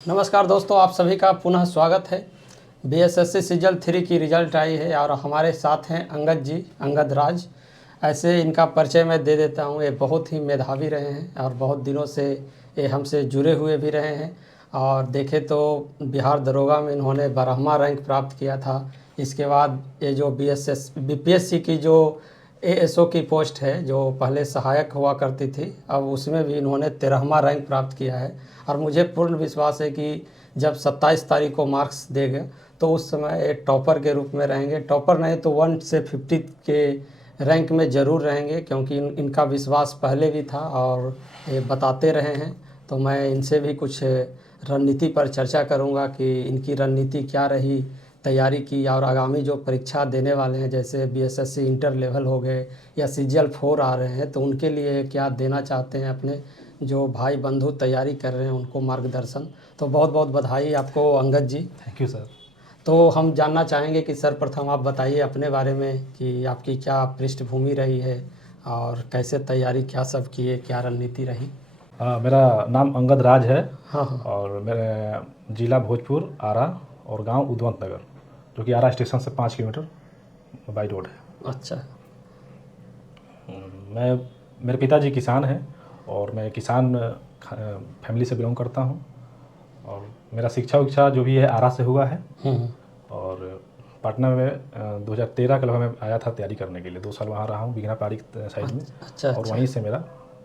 नमस्कार दोस्तों, आप सभी का पुनः स्वागत है। बीएसएससी सीजल 3 की रिज़ल्ट आई है और हमारे साथ हैं अंगद जी, अंगद राज। ऐसे इनका परिचय मैं दे देता हूं। ये बहुत ही मेधावी रहे हैं और बहुत दिनों से ये हमसे जुड़े हुए भी रहे हैं। और देखें तो बिहार दरोगा में इन्होंने 12वां रैंक प्राप्त किया था। इसके बाद ये जो बीपीएससी की जो एएसओ की पोस्ट है, जो पहले सहायक हुआ करती थी, अब उसमें भी इन्होंने 13वां रैंक प्राप्त किया है। और मुझे पूर्ण विश्वास है कि जब 27 तारीख को मार्क्स देंगे तो उस समय एक टॉपर के रूप में रहेंगे। टॉपर नहीं तो 1 से 50 के रैंक में ज़रूर रहेंगे, क्योंकि इनका विश्वास पहले भी था और ये बताते रहे हैं। तो मैं इनसे भी कुछ रणनीति पर चर्चा करूंगा कि इनकी रणनीति क्या रही तैयारी की, और आगामी जो परीक्षा देने वाले हैं जैसे बीएसएससी इंटर लेवल हो गए या सीजीएल 4 आ रहे हैं, तो उनके लिए क्या देना चाहते हैं अपने जो भाई बंधु तैयारी कर रहे हैं उनको मार्गदर्शन। तो बहुत बहुत बधाई आपको Angad ji. Thank you sir. तो हम जानना चाहेंगे कि सर्वप्रथम आप बताइए अपने बारे में कि आपकी क्या पृष्ठभूमि रही है और कैसे तैयारी क्या सब किए, क्या रणनीति रही। मेरा नाम अंगद राज है। हाँ हाँ। और मेरे जिला भोजपुर, आरा और गांव उद्वंत नगर, जो कि आरा स्टेशन से 5 किलोमीटर बाई रोड है। अच्छा। मैं मेरे पिताजी किसान हैं और मैं किसान फैमिली से बिलोंग करता हूं। और मेरा शिक्षा उच्छा जो भी है आरा से हुआ है। और पटना में 2013 के लगभग मैं आया था तैयारी करने के लिए। 2 साल वहाँ रहा हूँ बिघना पहाड़ी साइड में। अच्छा। और वहीं से मेरा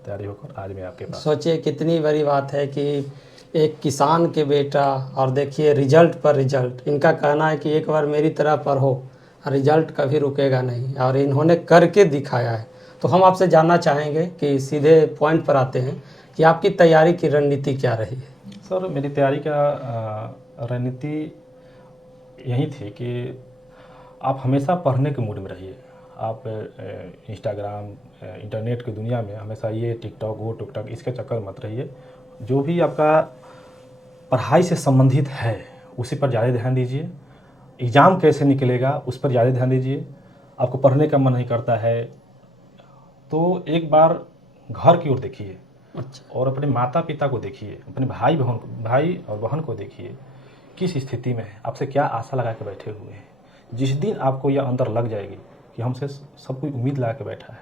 तैयारी होकर आज मैं आपके पास। सोचिए कितनी बड़ी बात है कि एक किसान के बेटा, और देखिए रिजल्ट पर रिजल्ट। इनका कहना है कि एक बार मेरी तरह पढ़ो, रिजल्ट कभी रुकेगा नहीं, और इन्होंने करके दिखाया है। तो हम आपसे जानना चाहेंगे कि सीधे पॉइंट पर आते हैं कि आपकी तैयारी की रणनीति क्या रही है। सर, मेरी तैयारी का रणनीति यही थी कि आप हमेशा पढ़ने के मूड में रहिए। आप इंस्टाग्राम इंटरनेट की दुनिया में हमेशा ये टिकटॉक वो टिकटॉक इसके चक्कर मत रहिए। जो भी आपका पढ़ाई से संबंधित है उसी पर ज़्यादा ध्यान दीजिए। एग्ज़ाम कैसे निकलेगा उस पर ज़्यादा ध्यान दीजिए। आपको पढ़ने का मन नहीं करता है तो एक बार घर की ओर देखिए। अच्छा। और अपने माता पिता को देखिए, अपने भाई और बहन को देखिए किस स्थिति में है, आपसे क्या आशा लगा के बैठे हुए हैं। जिस दिन आपको यह अंदर लग जाएगी कि हमसे सब कोई उम्मीद लगा के बैठा है,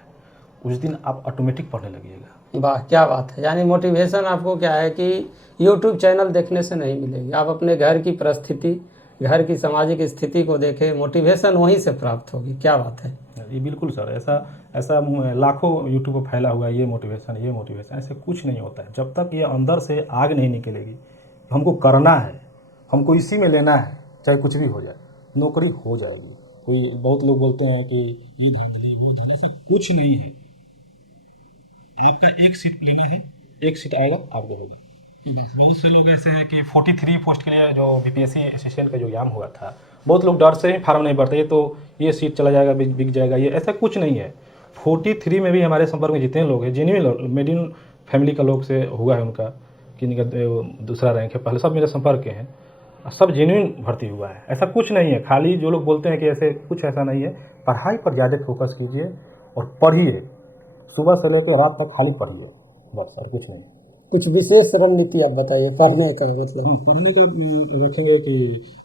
उस दिन आप ऑटोमेटिक पढ़ने लगिएगा। वाह, क्या बात है। यानी मोटिवेशन आपको क्या है कि यूट्यूब चैनल देखने से नहीं मिलेगी। आप अपने घर की परिस्थिति, घर की सामाजिक स्थिति को देखें, मोटिवेशन वहीं से प्राप्त होगी। क्या बात है। ये बिल्कुल सर, ऐसा ऐसा लाखों यूट्यूब पर फैला हुआ है ये मोटिवेशन, ऐसे कुछ नहीं होता है। जब तक ये अंदर से आग नहीं निकलेगी, हमको करना है, हमको इसी में लेना है, चाहे कुछ भी हो जाए, नौकरी हो जाएगी। कोई बहुत लोग बोलते हैं कि ये धांधली वो धांधली, ऐसा कुछ नहीं है। आपका एक सीट लेना है, एक सीट आएगा आपको होगा। बहुत से लोग ऐसे हैं कि 43 पोस्ट के लिए जो बीपीएससी एसएससी का जो एग्जाम हुआ था, बहुत लोग डर से ही फार्म नहीं भरते। ये तो ये सीट चला जाएगा, बिक जाएगा, ये ऐसा कुछ नहीं है। 43 में भी हमारे संपर्क में जितने लोग हैं, जेन्युइन मिडिल फैमिली का लोग से हुआ है उनका, किन्हीं का दूसरा रैंक है, पहले सब मेरे संपर्क के हैं, सब जेन्युइन भर्ती हुआ है। ऐसा कुछ नहीं है। खाली जो लोग बोलते हैं कि ऐसे कुछ, ऐसा नहीं है। पढ़ाई पर ज़्यादा फोकस कीजिए और पढ़िए, सुबह से लेकर रात तक खाली पढ़िए, बस और कुछ नहीं। कुछ विशेष रणनीति आप बताइए पढ़ने का मतलब। हाँ, पढ़ने का रखेंगे कि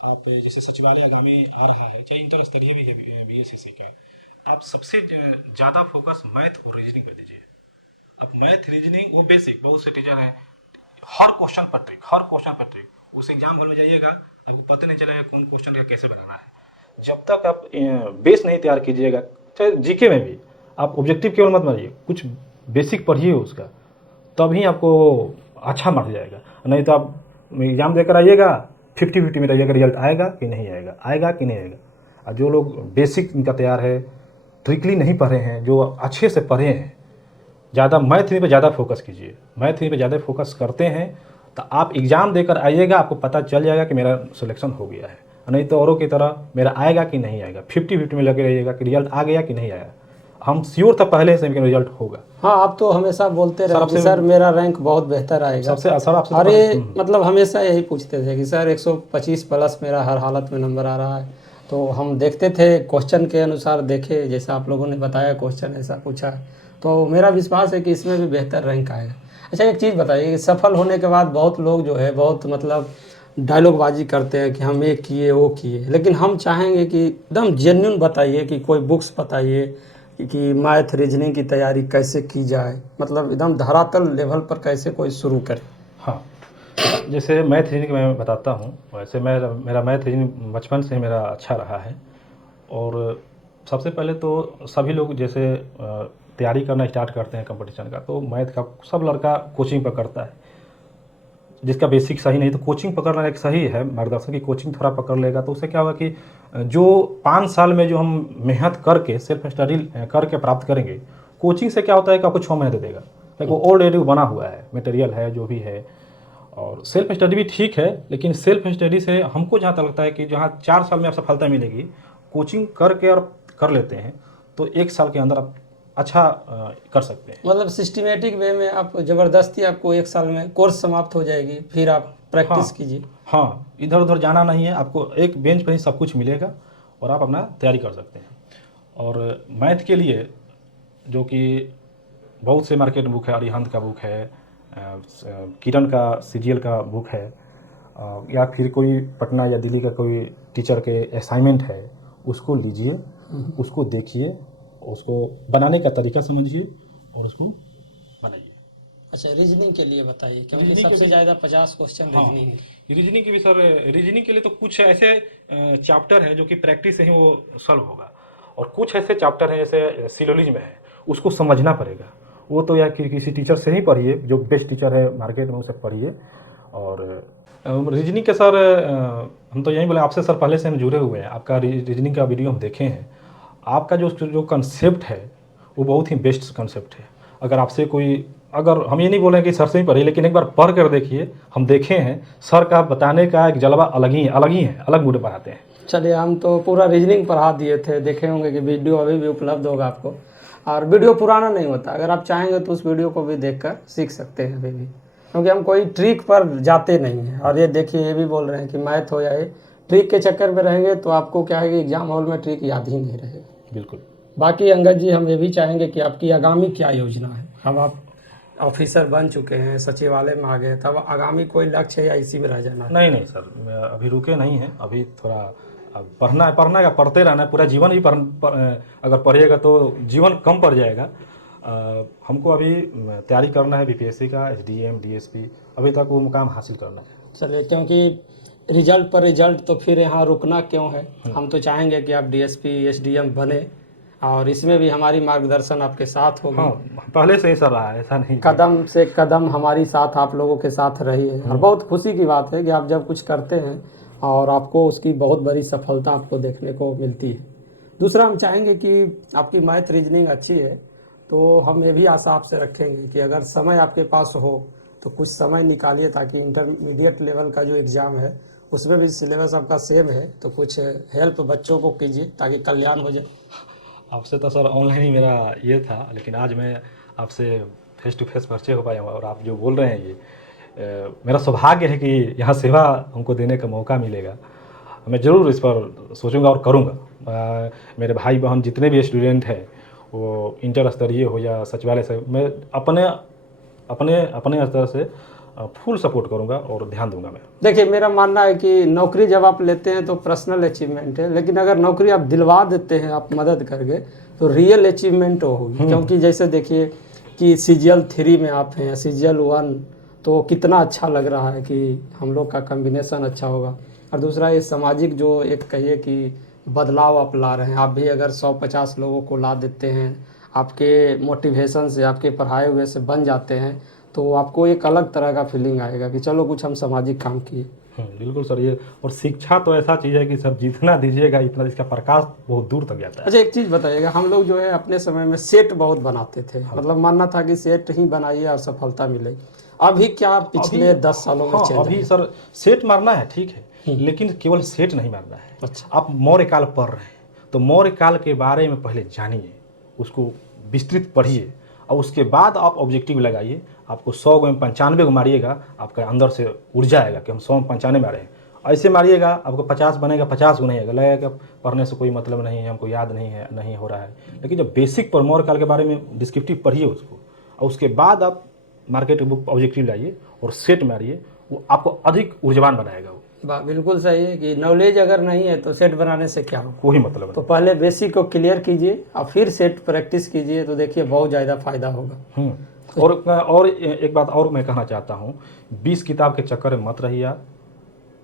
आप जैसे सचिवालय आगामी आ रहा है, चाहे इंटर स्तरीय भी है बीएससी का, आप सबसे ज़्यादा फोकस मैथ और रीजनिंग कर दीजिए। अब मैथ रीजनिंग वो बेसिक, बहुत से टीचर हैं, हर क्वेश्चन पर ट्रिक, उस एग्जाम हॉल में जाइएगा आपको पता नहीं चलेगा कौन क्वेश्चन का कैसे बनाना है। जब तक आप बेस नहीं तैयार कीजिएगा, चाहे जीके में भी आप ऑब्जेक्टिव केवल मत मारिए, कुछ बेसिक पढ़िए उसका, तभी आपको अच्छा मार्क्स जाएगा। नहीं तो आप एग्ज़ाम देकर आइएगा 50-50 में रहिएगा, रिजल्ट आएगा कि नहीं आएगा। और जो लोग बेसिक इनका तैयार है, ट्रिकली नहीं पढ़े हैं, जो अच्छे से पढ़े हैं, ज़्यादा मैथ पे ज़्यादा फोकस कीजिए। मैथ पे ज़्यादा फोकस करते हैं तो आप एग्ज़ाम देकर आइएगा, आपको पता चल जाएगा कि मेरा सिलेक्शन हो गया है। नहीं तो औरों की तरह मेरा आएगा कि नहीं आएगा, 50-50 में लगे रहिएगा कि रिजल्ट आ गया कि नहीं आया। हम श्योर था पहले से कि रिजल्ट होगा। हाँ, आप तो हमेशा बोलते रहे कि सर मेरा रैंक बहुत बेहतर आएगा। सबसे सर आपसे अरे मतलब हमेशा यही पूछते थे कि सर 125 प्लस मेरा हर हालत में नंबर आ रहा है। तो हम देखते थे क्वेश्चन के अनुसार, देखे जैसा आप लोगों ने बताया क्वेश्चन ऐसा पूछा है, तो मेरा विश्वास है कि इसमें भी बेहतर रैंक आएगा। अच्छा एक चीज़ बताइए कि सफल होने के बाद बहुत लोग जो है बहुत मतलब डायलॉगबाजी करते हैं कि हम ये किए वो किए, लेकिन हम चाहेंगे कि एकदम जेन्युइन बताइए कि कोई बुक्स बताइए कि मैथ रीजनिंग की तैयारी कैसे की जाए, मतलब एकदम धरातल लेवल पर कैसे कोई शुरू करे। हाँ, जैसे मैथ रीजनिंग मैं बताता हूँ, वैसे मेरा मेरा मैथ रीजनिंग बचपन से मेरा अच्छा रहा है। और सबसे पहले तो सभी लोग जैसे तैयारी करना स्टार्ट करते हैं कंपटीशन का, तो मैथ का सब लड़का कोचिंग पकड़ता है। जिसका बेसिक सही नहीं तो कोचिंग पकड़ना एक सही है मार्गदर्शन की, कोचिंग थोड़ा पकड़ लेगा तो उससे क्या होगा कि जो 5 साल में जो हम मेहनत करके सेल्फ स्टडी करके प्राप्त करेंगे, कोचिंग से क्या होता है कि आपको 6 महीने दे देगा, क्योंकि वो ऑलरेडी बना हुआ है, मटेरियल है जो भी है। और सेल्फ स्टडी भी ठीक है, लेकिन सेल्फ स्टडी से हमको जहाँ तक लगता है कि जहाँ 4 साल में आप सफलता मिलेगी, कोचिंग करके और कर लेते हैं तो 1 साल के अंदर आप अच्छा कर सकते हैं। मतलब सिस्टमेटिक वे में आप ज़बरदस्ती आपको 1 साल में कोर्स समाप्त हो जाएगी, फिर आप प्रैक्टिस हाँ कीजिए। हाँ, इधर उधर जाना नहीं है, आपको एक बेंच पर ही सब कुछ मिलेगा और आप अपना तैयारी कर सकते हैं। और मैथ के लिए जो कि बहुत से मार्केट बुक है, अरिहंत का बुक है, किरण का सीजीएल का बुक है, या फिर कोई पटना या दिल्ली का कोई टीचर के असाइनमेंट है, उसको लीजिए, उसको देखिए, उसको बनाने का तरीका समझिए और उसको बनाइए। अच्छा रीजनिंग के लिए बताइए, क्योंकि रीजनिंग के सबसे लिए, ज़्यादा 50 क्वेश्चन हाँ, रीजनिंग है। रीजनिंग के भी सर, रीजनिंग के लिए तो कुछ ऐसे चैप्टर है जो कि प्रैक्टिस से ही वो सॉल्व होगा, और कुछ ऐसे चैप्टर हैं जैसे सिलोजिज्म है, उसको समझना पड़ेगा। वो तो या किसी टीचर से ही पढ़िए, जो बेस्ट टीचर है मार्केट में, उसे पढ़िए। और रीजनिंग के सर, हम तो यही बोले आपसे सर, पहले से हम जुड़े हुए हैं, आपका रीजनिंग का वीडियो हम देखे हैं। आपका जो जो कंसेप्ट है वो बहुत ही बेस्ट कंसेप्ट है। अगर आपसे कोई, अगर हम ये नहीं बोल रहे हैं कि सर से ही पढ़िए, लेकिन एक बार पढ़ कर देखिए, हम देखे हैं सर का बताने का एक जलवा अलग ही है, अलग मूड पढ़ाते हैं। चलिए हम तो पूरा रीजनिंग पढ़ा दिए थे, देखे होंगे कि वीडियो अभी भी उपलब्ध होगा आपको, और वीडियो पुराना नहीं होता, अगर आप चाहेंगे तो उस वीडियो को भी देखकर सीख सकते हैं अभी भी, क्योंकि हम कोई ट्रिक पर जाते नहीं हैं। और ये देखिए ये भी बोल रहे हैं कि मैथ हो जाए, ट्रिक के चक्कर में रहेंगे तो आपको क्या है कि एग्जाम हॉल में ट्रिक याद ही नहीं रहेगा। बिल्कुल। बाकी अंगद जी हम ये भी चाहेंगे कि आपकी आगामी क्या योजना है। अब आप ऑफिसर बन चुके हैं, सचिवालय में आ गए, तब आगामी कोई लक्ष्य है या इसी में रह जाना है? नहीं नहीं सर, अभी रुके नहीं हैं, अभी थोड़ा अब पढ़ना है, पढ़ते रहना है, पूरा जीवन ही अगर पढ़िएगा तो जीवन कम पड़ जाएगा। हमको अभी तैयारी करना है बीपीएससी का, एसडीएम, डीएसपी, अभी तक वो मुकाम हासिल करना है। चलिए, क्योंकि रिजल्ट पर रिजल्ट तो फिर यहाँ रुकना क्यों है, हम तो चाहेंगे कि आप डीएसपी एसडीएम बने, और इसमें भी हमारी मार्गदर्शन आपके साथ होगी। हाँ, पहले से ही सर रहा है, ऐसा नहीं। कदम से कदम हमारी साथ आप लोगों के साथ रही है, और बहुत खुशी की बात है कि आप जब कुछ करते हैं और आपको उसकी बहुत बड़ी सफलता आपको देखने को मिलती है। दूसरा हम चाहेंगे कि आपकी मैथ रीजनिंग अच्छी है, तो हम ये भी आशा आपसे रखेंगे कि अगर समय आपके पास हो तो कुछ समय निकालिए, ताकि इंटरमीडिएट लेवल का जो एग्ज़ाम है उसमें भी सिलेबस आपका सेम है, तो कुछ हेल्प बच्चों को कीजिए ताकि कल्याण हो जाए। आपसे तो सर ऑनलाइन ही मेरा ये था, लेकिन आज मैं आपसे फेस टू फेस परिचय हो पाया हूँ, और आप जो बोल रहे हैं ये मेरा सौभाग्य है कि यहाँ सेवा हमको देने का मौका मिलेगा। मैं ज़रूर इस पर सोचूंगा और करूँगा। मेरे भाई बहन जितने भी स्टूडेंट हैं, वो इंटर स्तरीय हो या सचिवालय से, मैं अपने अपने अपने स्तर से फुल सपोर्ट करूँगा और ध्यान दूंगा मैं। देखिए मेरा मानना है कि नौकरी जब आप लेते हैं तो पर्सनल अचीवमेंट है, लेकिन अगर नौकरी आप दिलवा देते हैं आप मदद करके, तो रियल अचीवमेंट होगी। क्योंकि जैसे देखिए कि सीजीएल 3 में आप हैं, सीजीएल 1, तो कितना अच्छा लग रहा है कि हम लोग का कम्बिनेशन अच्छा होगा। और दूसरा ये सामाजिक जो एक कहिए कि बदलाव आप ला रहे हैं, आप भी अगर 150 लोगों को ला देते हैं, आपके मोटिवेशन से, आपके पढ़ाए हुए से बन जाते हैं, तो आपको एक अलग तरह का फीलिंग आएगा कि चलो कुछ हम सामाजिक काम किए। बिल्कुल सर, ये और शिक्षा तो ऐसा चीज़ है कि सर जितना दीजिएगा इतना इसका प्रकाश बहुत दूर तक जाता है। अच्छा एक चीज़ बताइएगा, हम लोग जो है अपने समय में सेट बहुत बनाते थे, मतलब मानना था कि सेट ही बनाइए और सफलता मिलेगी। अभी क्या पिछले 10 सालों में चेंज अभी है? सर सेट मारना है ठीक है, लेकिन केवल सेट नहीं मारना है। अच्छा, आप मौर्य काल पढ़ रहे हैं तो मौर्य काल के बारे में पहले जानिए, उसको विस्तृत पढ़िए, और उसके बाद आप ऑब्जेक्टिव लगाइए। आपको 100 में 95 को मारिएगा, आपके अंदर से ऊर्जा आएगा कि हम 100 में 95 मारे हैं। ऐसे मारिएगा आपको 50 बनेगा, 50 को नहीं आएगा, लगेगा पढ़ने से कोई मतलब नहीं है, हमको याद नहीं है, नहीं हो रहा है। लेकिन जब बेसिक पर मौर्य काल के बारे में डिस्क्रिप्टिव पढ़िए उसको, और उसके बाद आप मार्केट बुक ऑब्जेक्टिव लाइए और सेट मारिए, वो आपको अधिक ऊर्जावान बनाएगा। वो बिल्कुल सही है कि नॉलेज अगर नहीं है तो सेट बनाने से क्या होगा, कोई मतलब तो नहीं। पहले बेसिक को क्लियर कीजिए और फिर सेट प्रैक्टिस कीजिए, तो देखिए बहुत ज़्यादा फायदा होगा। और एक बात और मैं कहना चाहता हूँ, 20 किताब के चक्कर में मत रहिए आप,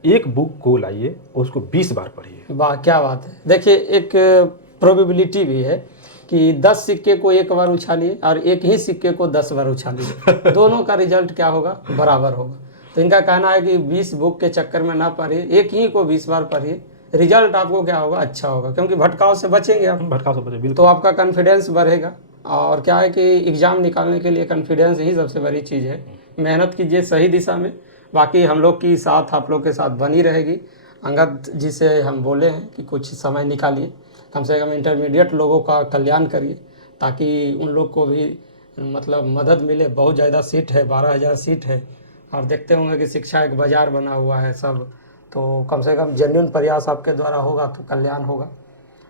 एक बुक को लाइए और उसको 20 बार पढ़िए। वाह क्या बात है। देखिए एक प्रोबेबिलिटी भी है कि 10 सिक्के को एक बार उछालिए और एक ही सिक्के को 10 बार उछालिए, दोनों का रिजल्ट क्या होगा, बराबर होगा। तो इनका कहना है कि 20 बुक के चक्कर में ना पढ़िए, एक ही को 20 बार पढ़िए, रिजल्ट आपको क्या होगा, अच्छा होगा, क्योंकि भटकाव से बचेंगे आप, भटकाव से बचे, तो बिल्कुल। आपका कॉन्फिडेंस बढ़ेगा। और क्या है कि एग्ज़ाम निकालने के लिए कॉन्फिडेंस ही सबसे बड़ी चीज़ है। मेहनत कीजिए सही दिशा में, बाकी हम लोग की साथ आप लोग के साथ बनी रहेगी। अंगद जी से हम बोले हैं कि कुछ समय निकालिए, कम से कम इंटरमीडिएट लोगों का कल्याण करिए, ताकि उन लोग को भी मतलब मदद मिले। बहुत ज़्यादा सीट है, 12,000 सीट है, और देखते होंगे कि शिक्षा एक बाज़ार बना हुआ है सब, तो कम से कम जेन्युइन प्रयास आपके द्वारा होगा तो कल्याण होगा।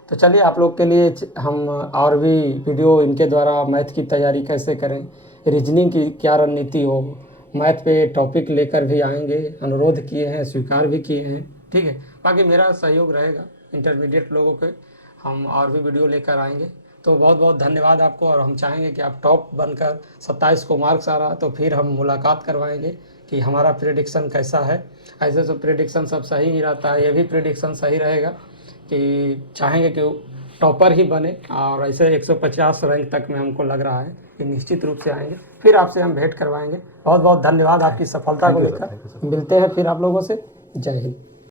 तो चलिए आप लोग के लिए हम और भी वीडियो इनके द्वारा मैथ की तैयारी कैसे करें, रीजनिंग की क्या रणनीति हो, मैथ पे टॉपिक लेकर भी आएंगे, अनुरोध किए हैं, स्वीकार भी किए हैं, ठीक है। बाकी मेरा सहयोग रहेगा, इंटरमीडिएट लोगों के हम और भी वीडियो लेकर आएंगे। तो बहुत बहुत धन्यवाद आपको, और हम चाहेंगे कि आप टॉप बनकर 27 को मार्क्स आ रहा तो फिर हम मुलाकात करवाएंगे कि हमारा प्रेडिक्शन कैसा है। ऐसे तो प्रेडिक्शन सब सही ही रहता है, ये भी प्रेडिक्शन सही रहेगा कि चाहेंगे कि टॉपर ही बने, और ऐसे 150 रैंक तक में हमको लग रहा है कि निश्चित रूप से आएंगे। फिर आपसे हम भेंट करवाएंगे। बहुत बहुत धन्यवाद आपकी सफलता को लेकर। मिलते हैं फिर आप लोगों से। जय हिंद।